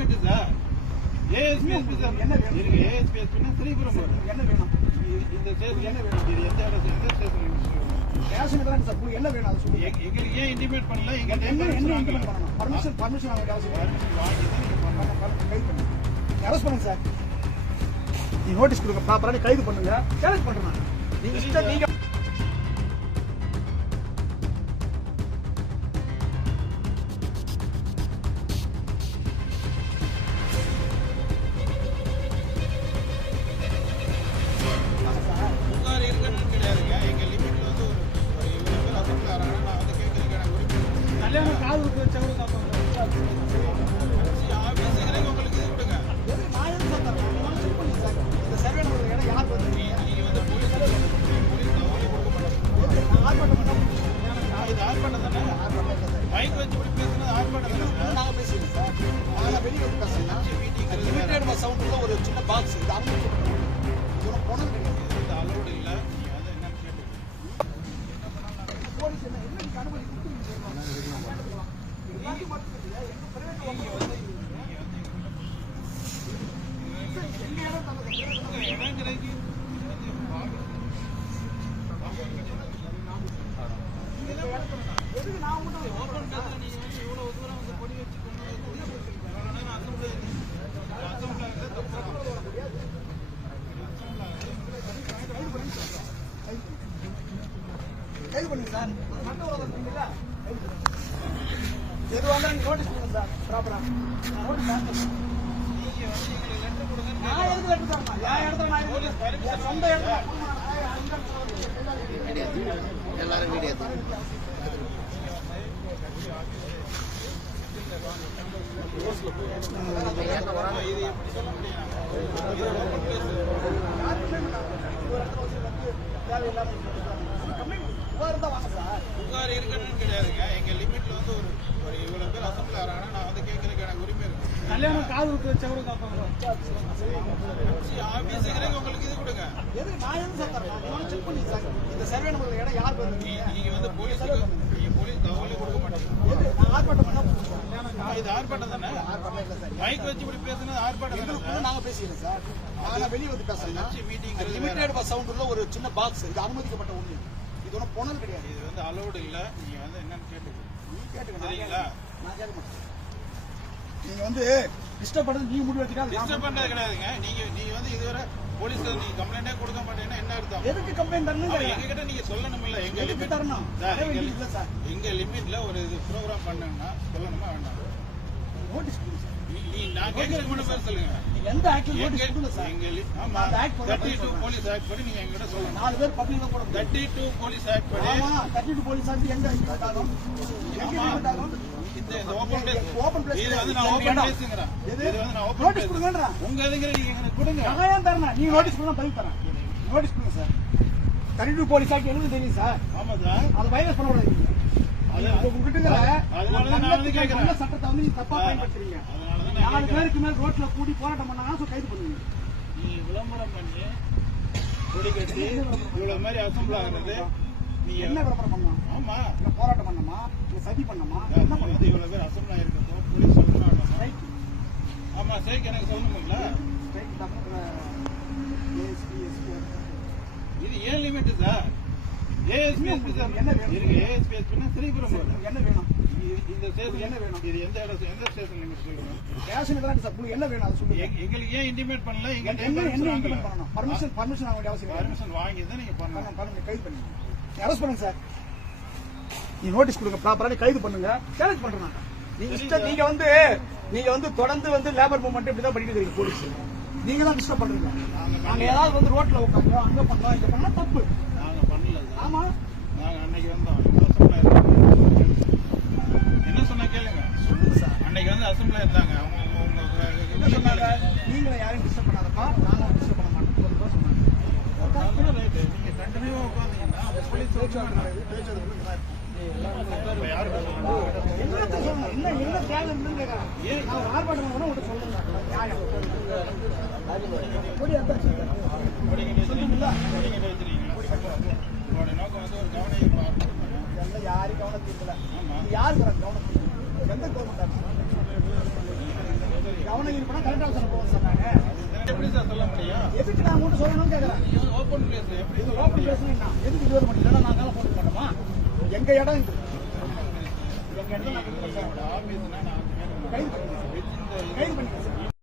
Limit sir ஏஎஸ்பிஎஸ்பி sir. என்ன வேணும்? ஏஎஸ்பிஎஸ்பின்னா ஸ்ரீபுரம். என்ன வேணும்? இந்த ஸ்டேஷன் என்ன வேணும்? இது எந்த இடம் எந்த ஸ்டேஷன் ரேஷன் தான் சார் உங்களுக்கு என்ன வேணும் அதை சொல்லுங்க. எங்களுக்கு ஏன் இன்டிமேட் பண்ணல? என்ன என்ன பண்ணணும்? பர்மிஷன் பர்மிஷன் அவசியம் வாங்கி கைது பண்ணுங்க அரெஸ்ட் பண்ணுங்க சார். நீ நோட்டீஸ் கொடுங்க ப்ராப்பரா நீ கைது பண்ணுங்க. சேலஞ்ச். நீங்க பாக்ஸ் இது அனுமதி இதெல்லாம் போனது கிடையாது இது allowed இல்ல. வந்து என்னன்னு கேட்டுக்கோங்க போலீஸ் என்ன என்ன அனுமதி கொடுத்துருக்கீங்க எல்லாத்தையும் மட்டும் இல்லையா? எங்க private company வந்து எங்க இடம் தந்தது? private company. இடம் கிடைக்கு எதுக்கு நான் உங்கள்கிட்ட ஓப்பன் பேச நீங்க வந்து இவ்வளவு தூரம் வந்து கொடி வச்சு கொண்டு வந்து அசம்பிளி அசம்பிளி கைது பண்ணுங்க சார். சட்ட விரோதம் இருக்கீங்களா? எதுவாக இருந்தாலும் நீங்க நோட்டீஸ் கொடுங்க சார். ப்ராப்பரா நான் நோட்டீஸ் வாங்கிக்கிறேன். நீங்க வந்து எங்களுக்கு லெட்டர் கொடுங்க நான் எதுக்கு லெட்டர் தரமா என் இடத்துல நான் எதுக்கு என் சொந்த இடத்துல நான் அந்த இடத்துல வந்து எல்லாரும் வீடியோ எப்படி சொல்ல முடியும் புகார் இருக்குன்னு கிடையாதுங்க எங்க லிமிட்ல வந்து ஒரு ஒரு இவ்வளவு பேர் அசம்பிளி ஆறாங்கன்னா நான் வந்து கேட்கறதுக்கு எனக்கு உரிமை இருக்கு கல்யாணம் காது விட்டு காப்பாங்க ஆபீஸுங்கிறே உங்களுக்கு இது கொடுங்க. நான் எதுக்கு சார் தரேன் நான் செக் பண்ணி சார் இந்த சர்வே நம்பர் இடம் யார் நீ- வந்து நீங்க வந்து போலீஸுக்கு நீங்க போலீஸ் தகவலே கொடுக்க மாட்டீங்க. எது? நான் ஆர்ப்பாட்டம் பண்ணா. இது ஆர்ப்பாட்டம் தானே? ஆர்ப்பாட்டம் இல்லை சார். மைக் வச்சு இப்படி பேசுனது ஆர்ப்பாட்டம் எங்களுக்குள்ள நாங்க பேசிக்கிறோம் சார். நாங்க வெளியே வந்து பேசுறோம் மீட்டிங் லிமிட்டட் பஸ் சவுண்ட் உள்ள ஒரு சின்ன பாக்ஸ் இது அனுமதிக்கப்பட்ட ஒண்ணு. இது ஒன்றும் போனது கிடையாது. இது வந்து அலௌடு இல்ல. நீங்க வந்து என்னன்னு கேட்டுக்கோங்க நீ கேட்டுக்க. நான் சரிங்களா? கேட்க- நான் கேட்க மாட்டேன். நீங்க வந்து டிஸ்டர்ப் பண்ணது நீங்க முடிவு வச்சுக்காது டிஸ்டர்ப் பண்றது கிடையாதுங்க. நீங்க நீங்க வந்து இதுவரை போலீஸ் நீங்க கம்ப்ளைண்டே கொடுக்க மாட்டீங்கன்னா என்ன அர்த்தம்? எதுக்கு கம்ப்ளைண்ட் தரணும் அப்ப எங்க கிட்ட நீங்க சொல்லணும்ல எங்க எதுக்கு லிமிட் தரணும்? சார், எங்க இல்லை சார். எங்க லிமிட்ல ஒரு இது ப்ரோக்ராம் பண்ணணும்னா சொல்லணுமா வேண்டாம்? நோட்டீஸ் கொடுங்க சார். நீ- நான் கேட்கறதுக்கு முன்ன பேர் சொல்லுங்க. எந்த ஆக்டில் எங்க நோட்டீஸ் கொடுங்க சார். எங்க ஆமா அந்த act பண்ண தேர்ட்டி டூ சொல்றேன். போலீஸ் ஆக்ட் படி நீங்க எங்கிட்ட சொல்லணும் நாலு பேர் போட முடியும் தேர்ட்டி டூ போலீஸ் ஆக்ட் படி ஆமா. டூ போலீஸ் ஆச்சு எங்க ஆகும் எங்க ஆகும் நோட்டீஸ் கொடுங்கன்றா உங்க இதுங்கிற நீங்க கொடுங்க? நான் ஏன் தரணும் நீங்க நோட்டீஸ் கொடுங்க பதில் தரேன். நோட்டீஸ் கொடுங்க sir. Thirty two police act எனக்கு தெரியும் சார்? ஆமா சார். அதை வைரஸ் பண்ணக்கூடாது உங்ககிட்ட. சட்டத்தை வந்து நீங்க தப்பா பயன்படுத்துறீங்க. நாலு. பேருக்கு மேல ரோட்ல கூடி போராட்டம் பண்ணாங்கன்னா கைது பண்ணுவீங்க. நீ விளம்பரம் பண்ணி கொடி கட்டி இவ்வளவு மாதிரி அசம்பிள் ஆகுறது. நீ என்ன விளம்பரம் பண்ணலாம்? ஆமா. இல்ல போராட்டம் பண்ணமா இல்ல சதி பண்ணமா என்ன பண்ணலாம் இவ்வளவு பேர் அசம்பிள் ஆயிருக்கட்டும் போலீஸ் ஸ்ட்ரைக் ஆமா சரி எனக்கு சொல்லணும்ல ஸ்ட்ரைக் ஏஎஸ்பி இது ஏன் லிமிட் சார் சார் என்ன வேணும்? ஸ்ரீபுரம் வரும். என்ன வேணும்? இந்த ஸ்டேஷன் என்ன வேணும்? இது எந்த இடம் எந்த ஸ்டேஷன் லிமிட் சொல்லுங்க ரேஷன் தான் சார் உங்களுக்கு என்ன வேணும்? அதை சொல்லுங்க. எங்க- எங்களுக்கு ஏன் இன்டிமேட் பண்ணல? எங்க என்ன பண்ணணும்? பர்மிஷன் பர்மிஷன் வேண்டிய அவசியம். பர்மிஷன் வாங்கி தான் நீங்க பண்ணணும். கைது பண்ணுங்க அரெஸ்ட் பண்ணுங்க சார். நீ நோட்டீஸ் கொடுங்க ப்ராப்பரா கைது பண்ணுங்க. சேலஞ்ச் பண்றேன் நீங்க இஷ்டம் நீங்க வந்து நீங்க வந்து தொடர்ந்து வந்து லேபர் மூவ்மெண்ட் இப்படி தான் பண்ணிட்டு இருக்கீங்க போலீஸ் நீங்க தான் டிஸ்டர்ப் பண்றீங்க. நாங்க ஏதாவது வந்து ரோட்ல உட்காந்தோம் அங்க பண்ணோம் இங்க பண்ணா தப்பு. நாங்க பண்ணல ஆமா. நாங்க அன்னைக்கு வந்தோம். என்ன சொன்னா கேளுங்க. சொல்லுங்க சார். அன்னைக்கு வந்து அசம்பிளா இருந்தாங்க. அவங்க என்ன சொன்னாங்க? நீங்களும் யாரையும் டிஸ்டர்ப் பண்ணாதப்பா. நாங்களும் டிஸ்டர்ப் பண்ண மாட்டோம். சொன்னாங்க. நீங்க கண்டினியூவா உட்காந்தீங்கன்னா யாரு என்ன சொல்லணும். கவனம் எந்த கவர்மெண்ட் கவனம் ஈர்ப்புனா கலெக்டர் ஆஃபீஸர் போவோம் எப்படி சார் சொல்ல முடியும் எதுக்கு நான் உங்கள்கிட்ட சொல்லணும்னு கேட்கறேன்? ஓப்பன் பிளேஸ் எப்படி இது ஓப்பன் பேசுனீங்கன்னா எதுக்கு இது பண்ணி இல்லைன்னா நாங்களாம் போட்டு மாட்டோமா எங்க இடம் இது? எங்க இடம் கைது சார். கைது சார்.